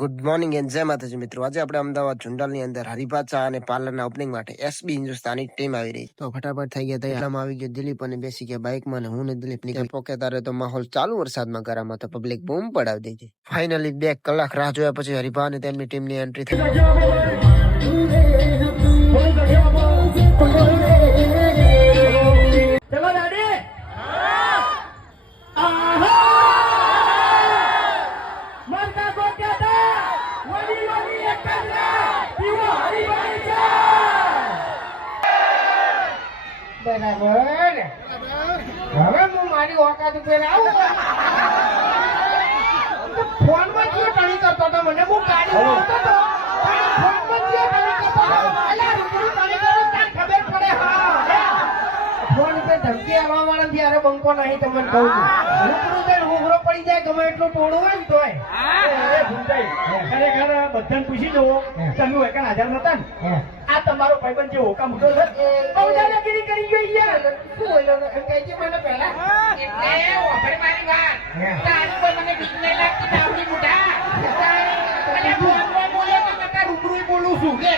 Good morning and જય માતાજી મિત્રો. આજે આપણે અમદાવાદ જુંડાલની અંદર હરિભાચા અને પાર્લરના ઓપનિંગ માટે એસબી હિન્દુસ્તાની ટીમ આવી રહી. તો ફટાફટ થઈ ગયા તૈયાર. આવી ગયો દિલીપ અને બેસી ગયા બાઇકમાં અને હું ને દિલીપ નીકળી પોકે તારે તો માહોલ ચાલુ વરસાદમાં ગરામાં તો પબ્લિક બૂમ પડાવી દીધી. ફાઇનલી બે કલાક રાહ જોયા પછી હરિભા અને તેમની ટીમની એન્ટ્રી થઈ. બરાબર. હવે હું મારી ઓકાત ઉપર આવું. ફોનમાં જે ટણી કરતો હતો મને હું ગાડી આવતો હતો પણ ફોનમાં જે ટણી કરતો હતો રૂબરૂ ટણી કરો તાર ખબર પડે. હા. ફોન ઉપર ધમકી આવવા વાળા ત્યારે બંકો નહીં તમને કહું છું. રૂબરૂ પડી જાય ગમે એટલું ટોળું હોય ને તોય. એ તમે બધાને પૂછી જવો. તમે હોકા હાજર નતા ને? આ તમારો ભાઈબંધ જે હોકા મોટો છે. બહુ દાદાગીરી કરી ગયો યાર. કહેજે મને પહેલા. એટલે ઓફર મારી વાત. તારી પર મને બીક નહીં લાગતી તાવડી મોટા અને ફોન બોલે તો કતા રૂબરૂ બોલું છું. કે